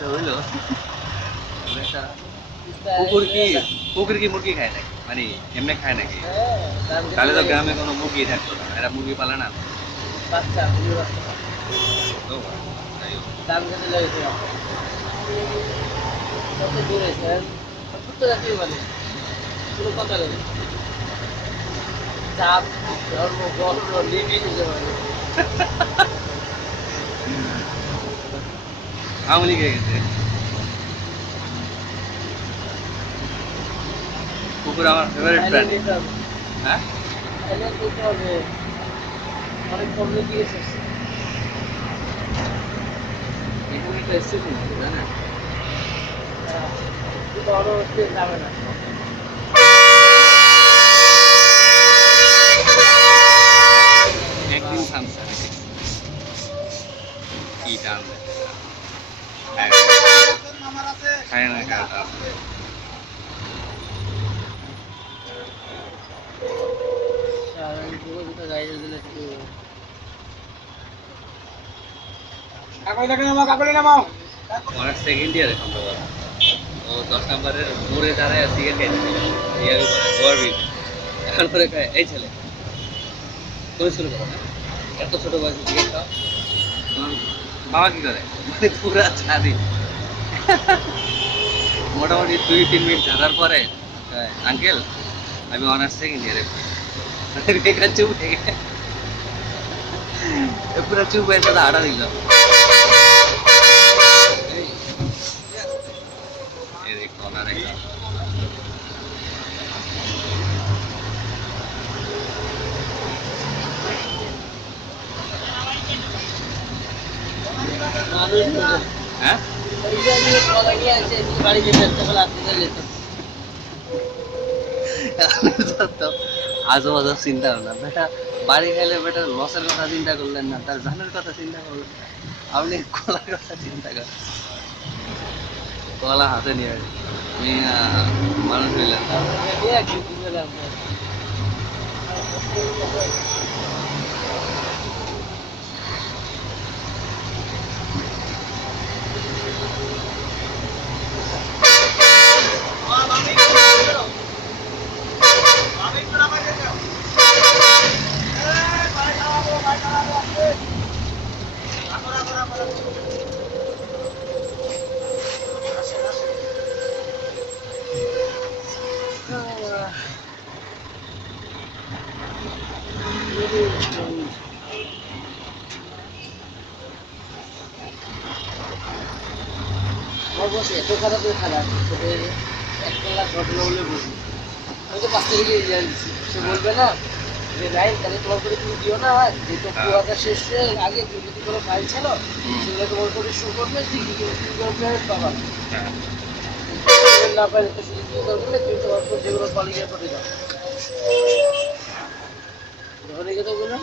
করতে হইলো কুকুর কি মুরগি খায় নাকি মানে এমনি খায় নাকি তাহলে তো গ্রামে কোনো মুরগি থাকতো না এরা মুরগি পালে না বাচ্চা তো যাই হোক। দাম খেতে লেগেছে কত দূর হয়েছে ছোট্ট জাতীয় মানে কোনো কথা নেই চাপ ধর্ম বর্ণ নির্বিশেষে মানে আওয়ামী লীগ হয়ে গেছে কুকুর আমার ফেভারিট প্রাণী হ্যাঁ অনেক কমে গিয়েছে এখানে একটা স্টেশন আছে জানেন বড় হচ্ছে যাবে না একদিন থামছে কি টান খায় না খাওয়াটা গাড়ি দিলে অনার্স সেকেন্ড ইয়ারে সম্ভবত ও 10 নম্বরের মোড়ে দাঁড়ায় সিগারেট খাইতেছিল ইয়ার উপরে ওভারব্রিজ এখন পরে কয়, এই ছেলে কোন স্কুলে পড়ো না এত ছোট বয়সে সিগারেট খাও তোমার বাবা কি করে মানে পুরা ছাদি মোটামুটি 2-3 মিনিট ঝাড়ার পরে আঙ্কেল আমি অনার্স সেকেন্ড ইয়ারে বেকার চুপ হয়ে গেছে পুরা চুপ হয়ে সাথে আটা দিল হ্যাঁ বাড়ি যেতে আসতে যেত আজও আজও চিন্তা করলাম বেটা বাড়ি খাইলে বেটা লসের কথা চিন্তা করলেন না তার ধানের কথা চিন্তা করলেন আপনি কলার কথা চিন্তা করেন কলা হাতে নিয়ে মানুষ হইলেন বসে এত খারাপ খারাপ এক লাখ ঘটনা বলে বলবি আমি তো 5 তারিখে দিচ্ছি সে বলবে না যে লাইন তাহলে তোমার করে তুমি দিও না যেহেতু পুরোটা শেষ আগে তুমি যদি কোনো ফাইল ছিল সেগুলো তোমার করে শো করবে তুমি পেমেন্ট পাবা না পাইলে তো শুধু তুমি করবে তুমি তোমার উপর যেগুলো কলিগের করে দাও যখন এই কথা বললাম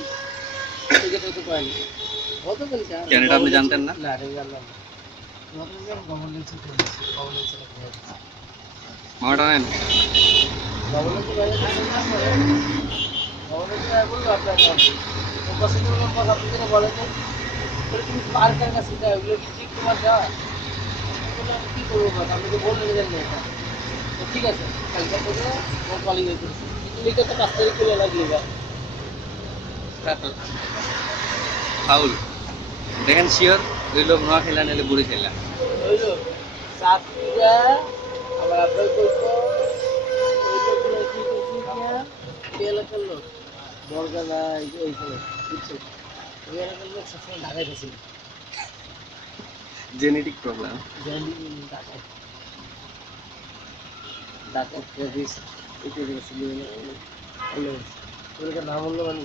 সেই কথা তো পাইনি কত বলছে কেন এটা আপনি জানতেন না না আমি জানলাম না মামাটা নেন তুমি পার্কের কাছে যাও এগুলো কি ঠিক তোমার যাওয়া কি করবো আপনি তো বললেন জানি এটা ঠিক আছে কালকে থেকে তোমার কলিং হয়ে করছি তুমি তো 5 তারিখ করে লাগিয়ে যাও ফাউল দেখেন শিওর ওই লোক নোয়া খেলা নিলে বুড়ি খেলা হইলো চাকরিরা আমার আপনার করতো কি করছি কি এলাকার লোক বরগালা এইখানে বুঝছো ওই এলাকার লোক সবসময় ঢাকায় গেছিল জেনেটিক প্রবলেম ঢাকায় ঢাকায় প্রদেশ এটা গেছিল ওইটার নাম হলো মানে